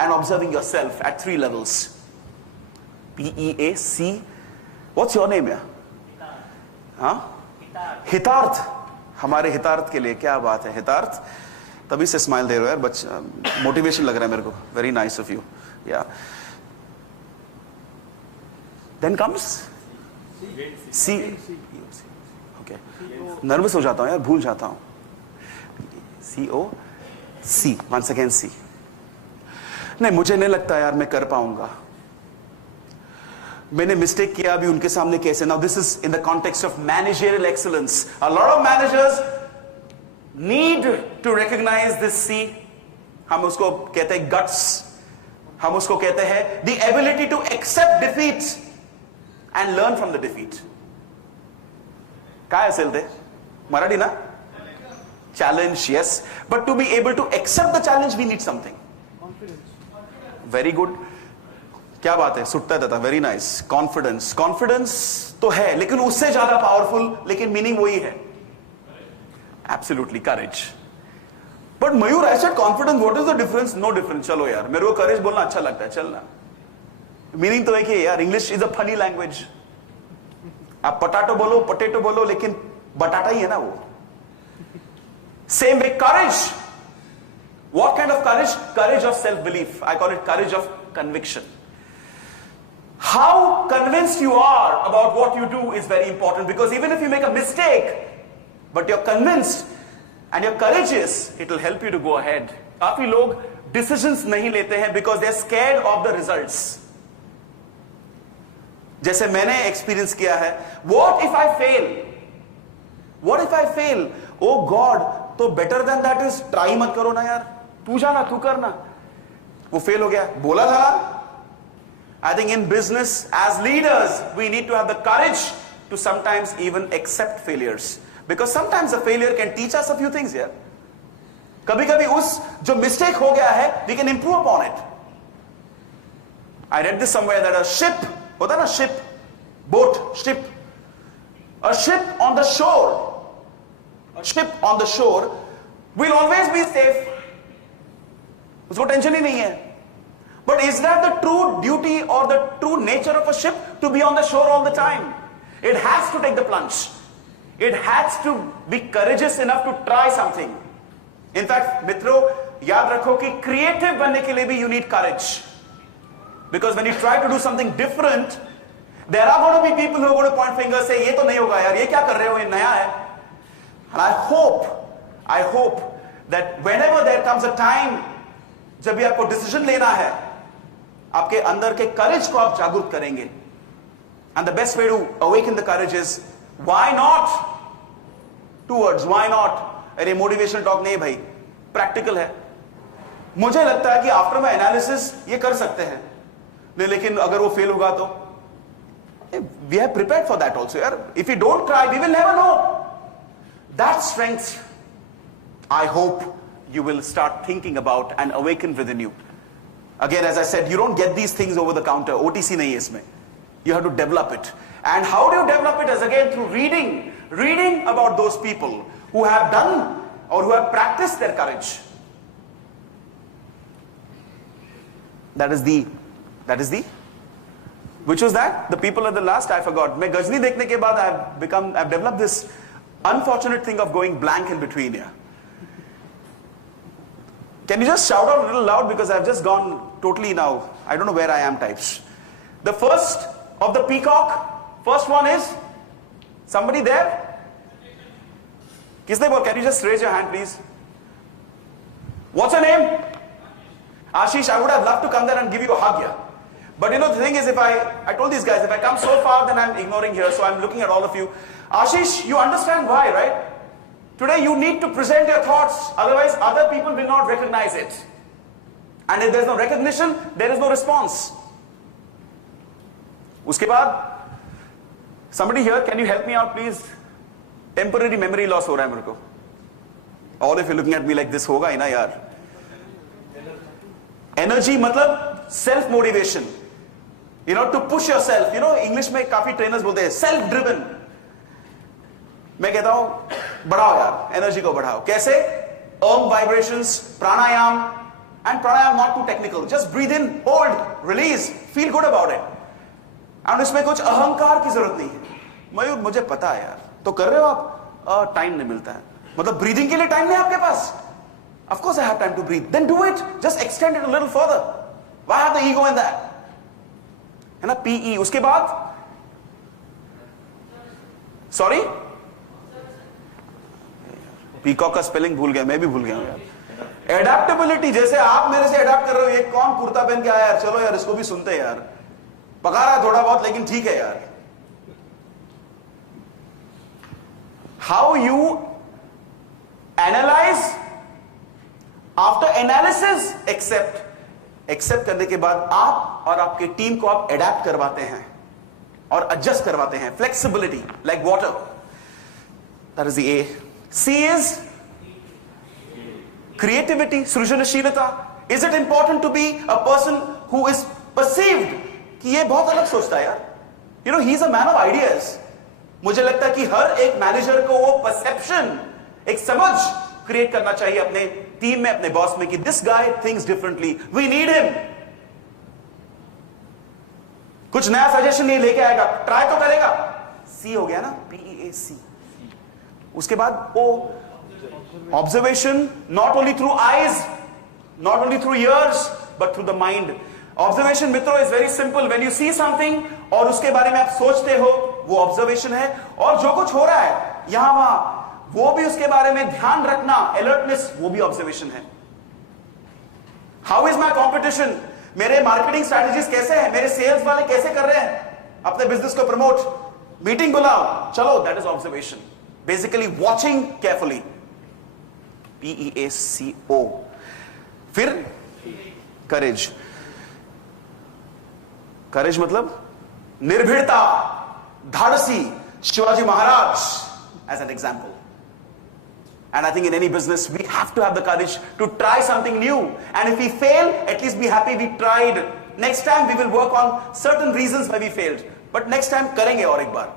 and observing yourself at 3 levels. PEAC. What's your name यार? हाँ? हितार्थ. हमारे हितार्थ के लिए क्या बात है हितार्थ. तभी से स्माइल दे रहे हो यार. बच्चा मोटिवेशन लग रहा है मेरे को. Very nice of you. या देन कम्स सी. ओके. नर्वस हो जाता हूं यार, भूल जाता हूं. COC. वंस अगेन सी. नहीं, मुझे नहीं लगता यार मैं कर पाऊंगा. मैंने मिस्टेक किया अभी उनके सामने कैसे. Now this is in the context of managerial excellence. A lot of managers need to recognise this C. हम उसको कहते हैं गट्स. हम उसको कहते हैं the ability to accept defeat and learn from the defeat. काय असेल ते मराठी ना. Challenge. Yes. But to be able to accept the challenge we need something. Very good. क्या बात है. सुटता है. Very nice. कॉन्फिडेंस. कॉन्फिडेंस तो है लेकिन उससे ज्यादा पावरफुल, लेकिन मीनिंग वही है. Absolutely. Courage. But Mayur I said confidence. What is the difference. No difference. चलो यार, मेरे को करेज बोलना अच्छा लगता है. चलना. मीनिंग तो एक ही है यार. English is a funny language. आप पटाटो बोलो, पटेटो बोलो, लेकिन बटाटा ही है ना वो. Same way courage. What kind of courage? Courage of self-belief. I call it courage of conviction. How convinced you are about what you do is very important, because even if you make a mistake, but you're convinced and you're courageous, it will help you to go ahead. काफी लोग decisions नहीं लेते हैं because they're scared of the results. जैसे मैंने experience किया है. What if I fail? What if I fail? Oh God, तो better than that is try मत करो ना यार. तू जाना, तू करना. वो फेल हो गया. बोला था. I think in business as leaders we need to have the courage to sometimes even accept failures, because sometimes a failure can teach us a few things here. कभी कभी उस जो मिस्टेक हो गया है we can improve upon it. I read this somewhere that a ship, होता ना ship, boat, ship, a ship on the shore, a ship on the shore will always be safe. उसको टेंशन ही नहीं है. But is that the true duty or the true nature of a ship to be on the shore all the time? It has to take the plunge. It has to be courageous enough to try something. In fact, मित्रों, याद रखो कि creative बनने के लिए भी you need courage. Because when you try to do something different, there are going to be people who are going to point fingers, say ये तो नहीं होगा यार, ये क्या कर रहे हो, ये नया है. And I hope that whenever there comes a time जब भी आपको डिसीजन लेना है, आपके अंदर के करेज को आप जागरूक करेंगे. And the best way to awaken the courage is why not. 2 words, why not. अरे मोटिवेशनल टॉक नहीं भाई, प्रैक्टिकल है. मुझे लगता है कि आफ्टर माय एनालिसिस ये कर सकते हैं. नहीं, लेकिन अगर वो फेल होगा तो we have prepared for that also यार. If you don't try we will never know. That strength I hope you will start thinking about and awaken within you. Again, as I said, you don't get these things over the counter. OTC nahi hai isme. You have to develop it. And how do you develop it? As again through reading about those people who have done or who have practiced their courage. That is the which was that? The people at the last, I forgot. मैं गजनी देखने के बाद I've developed this unfortunate thing of going blank in between here. Can you just shout out a little loud, because I've just gone totally now. I don't know where I am types. The first of the peacock. First one is somebody there. Kisne bol? Can you just raise your hand, please? What's your name? Ashish. I would have loved to come there and give you a hug here. But you know, the thing is, if I told these guys, if I come so far, then I'm ignoring here. So I'm looking at all of you. Ashish, you understand why, right? Today you need to present your thoughts, otherwise other people will not recognize it. And if there's no recognition, there is no response. Uske baad, somebody here, can you help me out please? Temporary memory loss ho raha hai mere ko. All if you're looking at me like this, hoga hi na yaar. Energy matlab self motivation. You know, to push yourself. You know, English में काफी trainers बोलते हैं self driven. मैं कहता हूं बढ़ाओ यार, energy को बढ़ाओ. कैसे? Om vibrations, pranayam, and pranayam not too technical. Just breathe in, hold, release, feel good about it. And इसमें कुछ अहंकार की जरूरत नहीं है. मयूर मुझे पता है यार, तो कर रहे हो आप, टाइम नहीं मिलता है. मतलब ब्रीदिंग के लिए टाइम नहीं है आपके पास. Of course I have time to breathe. Then do it. Just extend it a little further. Why have the ego in that? है ना, PE. उसके बाद सॉरी, पीकॉक का स्पेलिंग भूल गया, मैं भी भूल गया यार. एडेप्टेबिलिटी. जैसे आप मेरे से एडेप्ट कर रहे हो, ये कौन कुर्ता पहन के आया यार, चलो यार इसको भी सुनते यार, पका रहा है थोड़ा बहुत लेकिन ठीक है यार. How you analyse, after analysis accept करने के बाद आप और आपके टीम को आप एडेप्ट करवाते हैं और एडजस्ट करवाते हैं. Flexibility like water. That is the A. C is creativity, सृजनशीलता. Is it important to be a person who is perceived कि ये बहुत अलग सोचता है यार, you know, he is a man of ideas. मुझे लगता है कि हर एक मैनेजर को वो परसेप्शन, एक समझ क्रिएट करना चाहिए अपने टीम में, अपने बॉस में, कि this guy thinks differently, we need him. कुछ नया सजेशन नहीं लेके आएगा, ट्राई तो करेगा. सी हो गया ना, PEAC. उसके बाद O, observation, not only through eyes, not only through ears, but through the mind. Observation मित्रों is very simple. When you see something और उसके बारे में आप सोचते हो, वो ऑब्जर्वेशन है. और जो कुछ हो रहा है यहां वहां, वो भी उसके बारे में ध्यान रखना, अलर्टनेस, वो भी ऑब्जर्वेशन है. हाउ इज माई कॉम्पिटिशन, मेरे मार्केटिंग स्ट्रैटेजीज कैसे हैं, मेरे सेल्स वाले कैसे कर रहे हैं अपने बिजनेस को प्रमोट, मीटिंग बुलाओ, चलो, that is observation. Basically watching carefully. PEACO. फिर करेज. करेज मतलब निर्भीड़ता, धाड़सी. Shivaji Maharaj as an example. And I think in any business we have to have the courage to try something new, and if we fail, at least be happy we tried. Next time we will work on certain reasons why we failed, but next time करेंगे और एक बार.